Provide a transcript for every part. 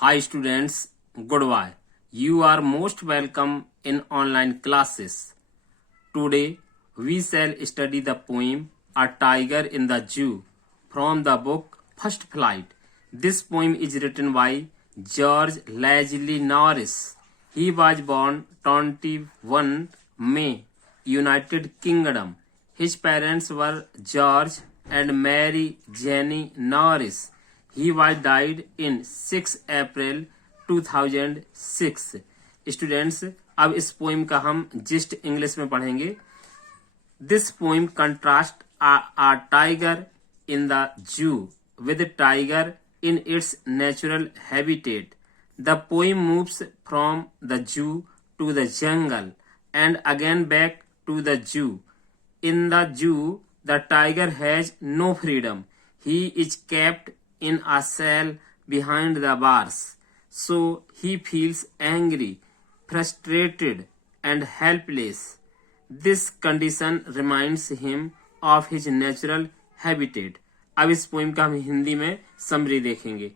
Hi students, goodbye. You are most welcome in online classes. Today we shall study the poem A Tiger in the Zoo from the book First Flight. This poem is written by George Leslie Norris. He was born 21 May, United Kingdom. His parents were George and Mary Jenny Norris. He was died in 6 April 2006. Students, अब इस poem का हम gist English में पढ़ेंगे. This poem contrast a tiger in the zoo with tiger in its natural habitat. The poem moves from the zoo to the jungle and again back to the zoo. In the zoo, the tiger has no freedom. He is kept in a cell behind the bars. So he feels angry, frustrated, and helpless. This condition reminds him of his natural habitat. अब इस poem का हम हिंदी में summary देखेंगे.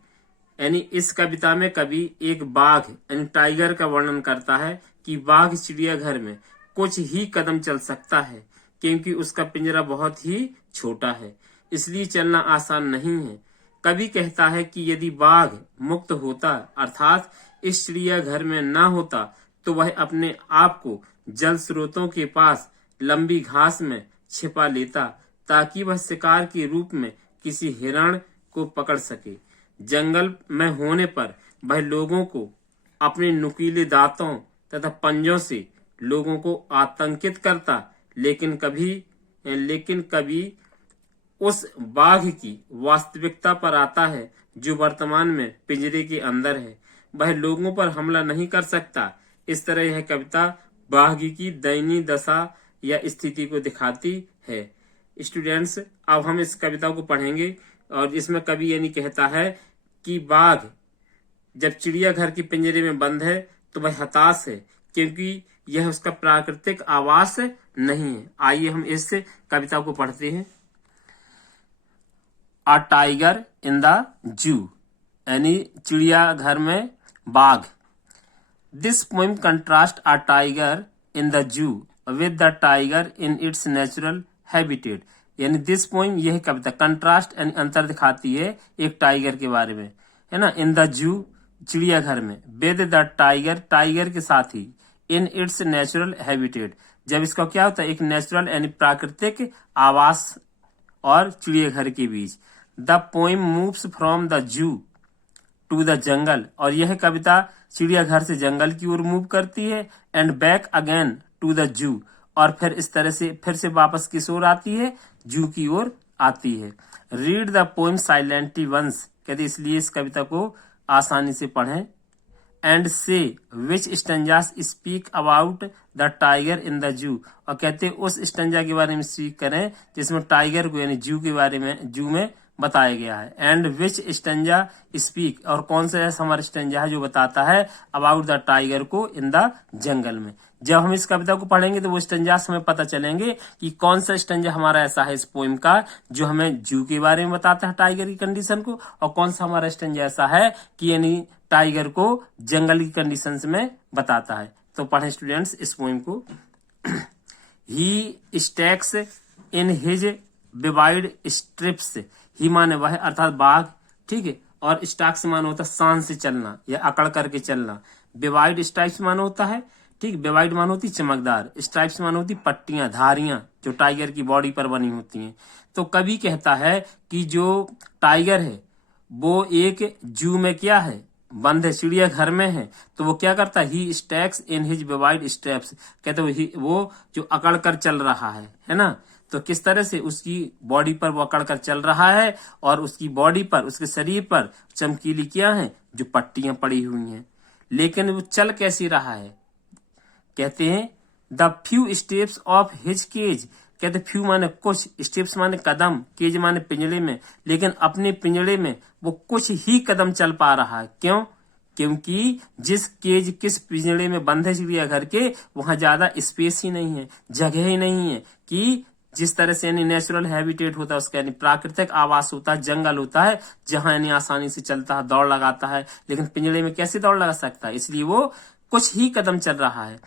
यानी इस कविता में कवि एक बाघ यानी टाइगर का वर्णन करता है कि बाघ चिड़ियाघर में कुछ ही कदम चल सकता है क्योंकि उसका पिंजरा बहुत ही छोटा है, इसलिए चलना आसान नहीं है. कवि कहता है कि यदि बाघ मुक्त होता अर्थात इस चिड़ियाघर में ना होता तो वह अपने आप को जल स्रोतों के पास लंबी घास में छिपा लेता ताकि वह शिकार के रूप में किसी हिरण को पकड़ सके. जंगल में होने पर वह लोगों को अपने नुकीले दांतों तथा पंजों से लोगों को आतंकित करता, लेकिन कभी उस बाघ की वास्तविकता पर आता है जो वर्तमान में पिंजरे के अंदर है. वह लोगों पर हमला नहीं कर सकता. इस तरह यह कविता बाघ की दयनीय दशा या स्थिति को दिखाती है. स्टूडेंट्स, अब हम इस कविता को पढ़ेंगे और इसमें कवि यानी कहता है कि बाघ जब चिड़ियाघर के पिंजरे में बंद है तो वह हताश है क्योंकि यह उसका प्राकृतिक आवास नहीं है. आइए हम इस कविता को पढ़ते हैं. अ टाइगर इन द जू यानी चिड़ियाघर में बाघ. This poem contrast a tiger in the जू with the tiger in its natural habitat. यानी दिस पोइम यह कविता कंट्रास्ट यानी अंतर दिखाती है एक टाइगर के बारे में, है ना. इन द जू चिड़ियाघर में, विद द टाइगर के साथ ही, इन इट्स नेचुरल हैबिटेट जब इसका क्या होता है एक नेचुरल यानी प्राकृतिक आवास और चिड़ियाघर के बीच. The poem moves from the zoo to the jungle और यह कविता चिड़ियाघर से जंगल की ओर मूव करती है. And back again to the zoo और फिर इस तरह से फिर से वापस किस ओर आती है, जू की ओर आती है. Read the poem silently once कहते इसलिए इस कविता को आसानी से पढ़ें. And say which stanzas speak about the tiger in the zoo और कहते उस स्टेंजा के बारे में स्पीक करें जिसमें टाइगर को यानी जू के बारे में जू में बताया गया है. एंड विच स्टेंजा स्पीक और कौन सा ऐसा हमारा स्टेंजा है जो बताता है अबाउट द टाइगर को इन द जंगल में. जब हम इस कविता को पढ़ेंगे तो वो स्टेंजास हमें पता चलेंगे कि कौन सा स्टेंजा हमारा ऐसा है इस पोइम का जो हमें जू के बारे में बताता है टाइगर की कंडीशन को, और कौन सा हमारा स्टेंजा ऐसा है कि यानी टाइगर को जंगल की कंडीशन में बताता है. तो पढ़ें स्टूडेंट्स इस पोइम को. ही स्टैक्स इन हिज विवाइड स्ट्रिप्स. ही माने वह अर्थात बाघ, ठीक है, और स्टैक्स माने होता है शान से चलना या अकड़ करके चलना. विवाइड स्ट्राइप्स माने होता है, ठीक, विवाइड माने होती चमकदार, स्ट्राइप्स माने होती पट्टियां धारियां जो टाइगर की बॉडी पर बनी होती हैं. तो कवि कहता है कि जो टाइगर है वो एक जू में क्या है बंद है, चिड़ियाघर में है. तो वो क्या करता है, ही स्टैक्स इन हिज विवाइड स्ट्रैप्स कहते वो जो अकड़ कर चल रहा है ना. तो किस तरह से उसकी बॉडी पर वो अकड़ कर चल रहा है और उसकी बॉडी पर उसके शरीर पर चमकीली क्या है जो पट्टियां पड़ी हुई हैं. लेकिन वो चल कैसी रहा है, कहते हैं the few steps of his cage. कहते फ्यू माने कुछ, स्टेप्स माने कदम, केज माने पिंजड़े में, लेकिन अपने पिंजड़े में वो कुछ ही कदम चल पा रहा है. क्यों? क्योंकि किस पिंजड़े में बंद है चिड़ियाघर के वहां ज्यादा स्पेस ही नहीं है, जगह ही नहीं है कि जिस तरह से यानी नेचुरल हैबिटेट होता है उसका, यानी प्राकृतिक आवास होता है, जंगल होता है, जहां यानी आसानी से चलता है, दौड़ लगाता है, लेकिन पिंजड़े में कैसे दौड़ लगा सकता है, इसलिए वो कुछ ही कदम चल रहा है।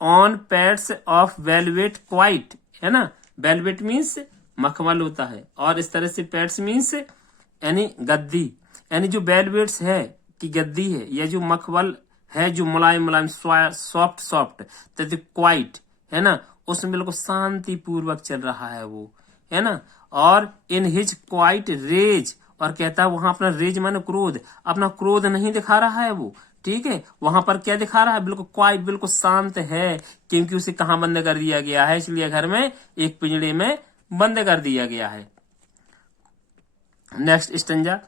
On pads of velvet quite, है ना, वेलवेट मीन्स मखमल होता है, और इस तरह से पैड्स मीन्स यानी गद्दी, यानी जो वेलवेट्स है कि गद्दी है, या जो मखमल है जो मुलायम मुलायम सॉफ्ट सॉफ्ट, तो क्वाइट है ना, उसमें बिल्कुल शांति पूर्वक चल रहा है वो, है ना। और इन हिज क्वाइट रेज, और कहता है वहां अपना रेज माने क्रोध, अपना क्रोध नहीं दिखा रहा है वो, ठीक है, वहां पर क्या दिखा रहा है, बिल्कुल क्वाइट, बिल्कुल शांत है, क्योंकि उसे कहां बंद कर दिया गया है, इसलिए घर में एक पिंजड़े में बंद कर दिया गया है। Next stanza,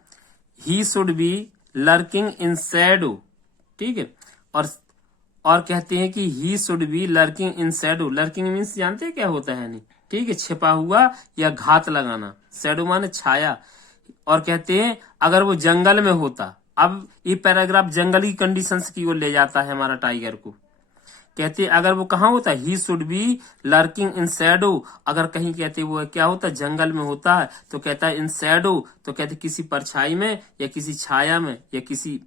he should be lurking in Shadow, ठीक है, और कहते हैं कि he should be lurking in Shadow, lurking means जानते हैं क्या होता है, नहीं, ठीक है, छिपा हुआ या घात लगाना, शैडो माने छाया, और कहते हैं अगर वो जंगल में होता, अब ये पैराग्राफ जंगली कंडीशंस की ओर ले जाता है हमारा टाइगर को, कहते अगर वो कहाँ होता, he should be lurking in Shadow, अगर कहीं कहते वो क्या होता, जंगल में होता है, तो कहता है इन शैडो, तो कहते किसी परछाई में या किसी छाया में या किसी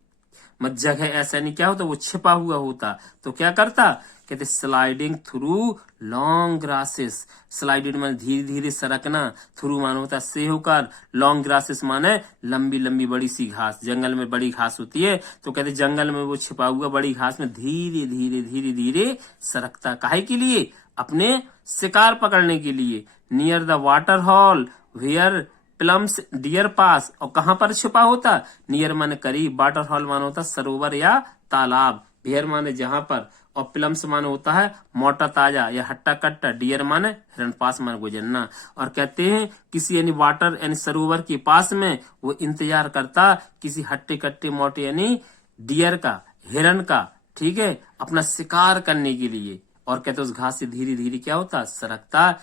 मत जगह, ऐसा नहीं क्या होता, वो छिपा हुआ होता, तो क्या करता, कहते sliding through long grasses, sliding माने धीरे धीरे सरकना, थ्रू माने होता से होकर, लॉन्ग ग्रासेस माने लंबी लंबी बड़ी सी घास, जंगल में बड़ी घास होती है, तो कहते जंगल में वो छिपा हुआ बड़ी घास में धीरे धीरे धीरे धीरे सरकता, काहे के लिए, अपने शिकार पकड़ने के लिए। Near the water hole where plump deer pass, और कहां पर छुपा होता, नियर माने करीब, वाटर हॉल माने होता सरोवर या तालाब, भेयर माने जहां पर, और प्लम्स माने होता है मोटा ताजा या हट्टा कट्टा, डियर माने हिरण, पास माने गुजरना, और कहते हैं किसी यानी वाटर यानी सरोवर के पास में वो इंतजार करता किसी हट्टे कट्टे मोटे यानी डियर का, हिरण का, ठीक है, अपना शिकार करने के लिए, और कहते उस घास से धीरे धीरे क्या होता, सरकता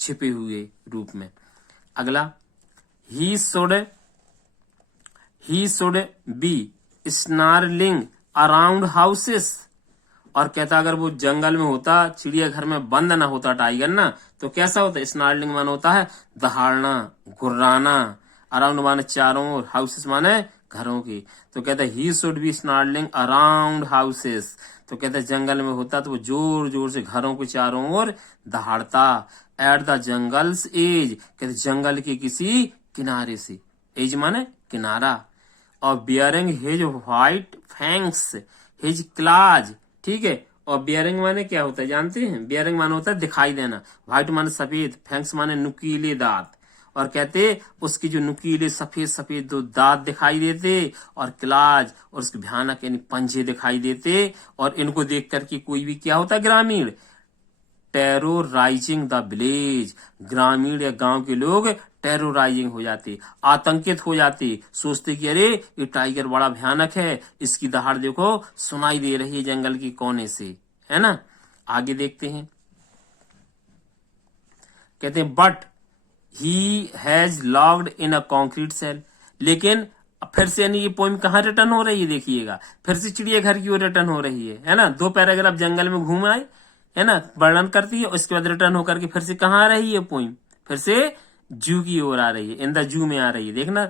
छिपे हुए रूप में। अगला, he should be snarling around houses, और कहता अगर वो जंगल में होता, चिड़ियाघर में बंद ना होता टाइगर ना, तो कैसा होता, स्नार्लिंग माने होता है दहाड़ना, गुर्राना, अराउंड माने चारों ओर, हाउसेस माने घरों की, तो कहता he should be snarling around houses, तो कहता जंगल में होता तो वो जोर जोर से घरों के चारों ओर दहाड़ता। एट द जंगल्स एज, कहते जंगल के किसी किनारे से, एज माने किनारा, और bearing his white fangs his clause, ठीक है, और बियरिंग माने क्या होता है जानते हैं, बियरिंग माने होता है दिखाई देना, व्हाइट माने सफेद, फैंक्स माने नुकीले दांत, और कहते उसकी जो नुकीले सफेद सफेद दो दांत दिखाई देते, और क्लाज और उसके भयानक यानी पंजे दिखाई देते, और इनको देख करके कोई भी क्या होता ग्रामीण, टेरोराइजिंग द विलेज, ग्रामीण या गांव के लोग टेरोराइजिंग हो जाते, आतंकित हो जाते, सोचते कि अरे ये टाइगर बड़ा भयानक है, इसकी दहाड़ देखो सुनाई दे रही है जंगल की कोने से, है ना। आगे देखते हैं, कहते हैं but he has locked in a concrete cell, लेकिन फिर से यानी ये पोइम कहाँ रिटर्न हो रही है देखिएगा, फिर से चिड़ियाघर की ओर रिटर्न हो रही है ना, दो पैराग्राफ जंगल में घूम आए, है ना, वर्णन करती है, उसके बाद रिटर्न होकर के फिर से कहाँ आ रही है पोइम, फिर से जू की ओर आ रही है, इन द जू में आ रही है, देखना।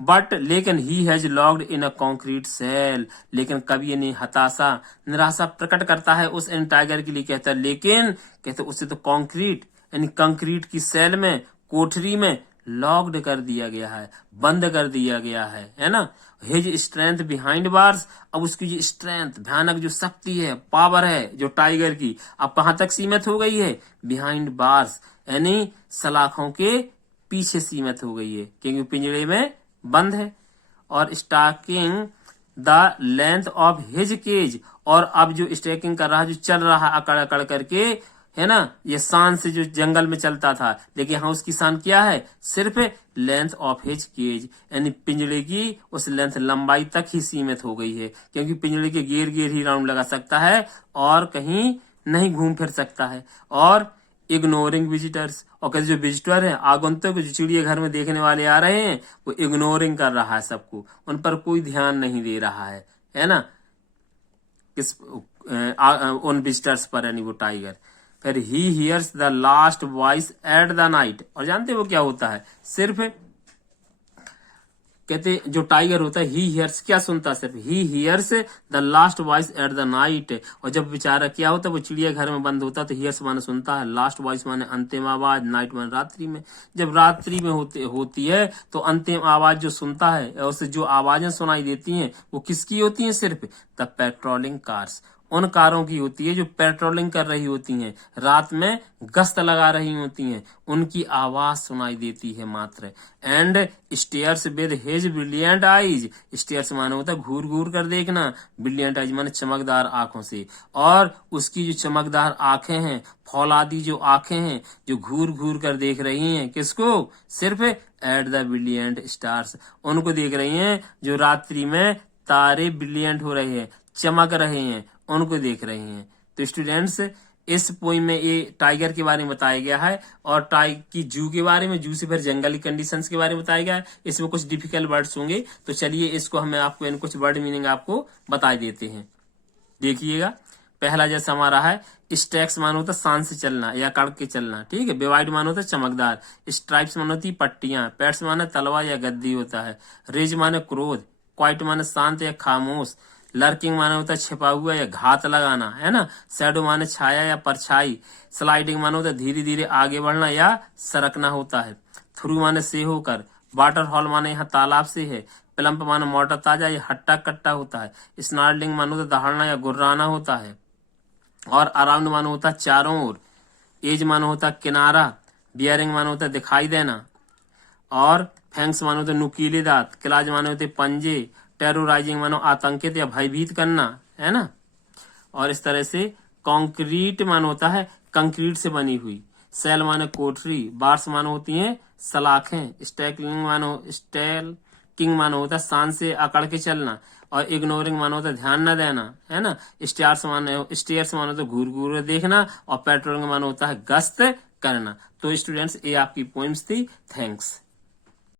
बट लेकिन he has locked in a concrete cell, लेकिन कभी ये नहीं हताशा निराशा प्रकट करता है उस इन टाइगर के लिए, कहता है लेकिन कहते उसे तो कॉन्क्रीट यानी कंक्रीट की सेल में, कोठरी में लॉक्ड कर दिया गया है, बंद कर दिया गया है ना। हिज स्ट्रेंथ बिहाइंड बार्स, अब उसकी जो स्ट्रेंथ भयानक जो शक्ति है, पावर है जो टाइगर की, अब कहां तक सीमित हो गई है, बिहाइंड बार्स यानी सलाखों के पीछे सीमित हो गई है, क्योंकि पिंजड़े में बंद है। और stalking the length of his cage, और अब जो स्टैकिंग कर रहा है, जो चल रहा है अकड़ अकड़ करके, है ना, ये शान से जो जंगल में चलता था, लेकिन यहाँ उसकी शान क्या है, सिर्फ लेंथ ऑफ हिज केज, यानी पिंजड़े की उस लेंथ लंबाई तक ही सीमित हो गई है, क्योंकि पिंजड़े के घेर घेर ही राउंड लगा सकता है और कहीं नहीं घूम फिर सकता है। और इग्नोरिंग विजिटर्स, और कहते जो विजिटर है, आगंतुक जो चिड़ियाघर में देखने वाले आ रहे हैं, वो इग्नोरिंग कर रहा है सबको, उन पर कोई ध्यान नहीं दे रहा है ना, किस उन विजिटर्स पर, यानी वो टाइगर। फिर he hears the last voice at the night, और जानते हो वो क्या होता है? सिर्फ कहते जो टाइगर होता है ही हियर्स क्या सुनता है? सिर्फ he hears the last voice at the night. और जब बेचारा क्या होता है, वो चिड़िया घर में बंद होता है तो हियर्स माने सुनता है, लास्ट वॉइस माने अंतिम आवाज, नाइट माने रात्रि में। जब रात्रि में होती है तो अंतिम आवाज जो सुनता है और उससे जो आवाजें सुनाई देती हैं वो किसकी होती हैं? सिर्फ द पेट्रोलिंग कार्स, उन कारों की होती है जो पेट्रोलिंग कर रही होती हैं, रात में गश्त लगा रही होती हैं, उनकी आवाज सुनाई देती है मात्र। And stairs with his brilliant eyes, stairs माने होता है घूर घूर कर देखना, ब्रिलियंट आईज माने चमकदार आंखों से, और उसकी जो चमकदार आंखें हैं, फौलादी जो आंखें हैं, जो घूर घूर कर देख रही हैं किसको? सिर्फ एट द ब्रिलियंट स्टार्स, उनको देख रही हैं जो रात्रि में तारे ब्रिलियंट हो रहे हैं, चमक रहे हैं, उनको देख रहे हैं। तो स्टूडेंट्स, इस पोइम में ये टाइगर के बारे में बताया गया है और टाइगर की जू के बारे में, जू से फिर जंगली कंडीशंस के बारे में बताया गया है। इसमें कुछ डिफिकल्ट वर्ड्स होंगे, तो चलिए इसको हमें आपको इन कुछ वर्ड मीनिंग आपको बता देते हैं। देखिएगा, पहला जैसा हमारा है स्टैक्स मानो होता है शान से चलना या कड़ के चलना, ठीक है। विवाइड मानो होता है चमकदार, स्ट्राइप्स मानो होती पट्टियां, पैड्स माने तलवार या गद्दी होता है, रेज माने क्रोध, क्वाइट माने शांत या खामोश, लर्किंग माने होता है छिपा हुआ या घात लगाना, है ना। शैडो माने छाया या परछाई, स्लाइडिंग माने होता है धीरे धीरे आगे बढ़ना या सरकना होता है, थ्रू माने से होकर, वाटर हॉल माने यहाँ तालाब से है, प्लम्प माने मोटा ताजा या हट्टा कट्टा होता है, स्नार्लिंग माने होता है दहाड़ना या गुर्राना होता है, और अराउंड माने होता है चारों ओर, एज माने होता है किनारा, बियरिंग माने होता है दिखाई देना, और फैंक्स माने होते नुकीले दांत, क्लाज माने होते पंजे, टेरोराइजिंग मानो आतंकित या भयभीत करना, है ना। और इस तरह से कॉन्क्रीट मानो होता है कंक्रीट से बनी हुई, सेल माने कोठरी, बार्स मानो होती हैं सलाखें, स्टैकिंग मानो होता है शान से अकड़ के चलना, और इग्नोरिंग मानो होता है ध्यान न देना, है ना। स्टेयर्स मानो तो घूर घूर देखना, और पेट्रोलिंग मानो होता है गश्त करना। तो स्टूडेंट्स, ये आपकी पोइम्स थी। थैंक्स।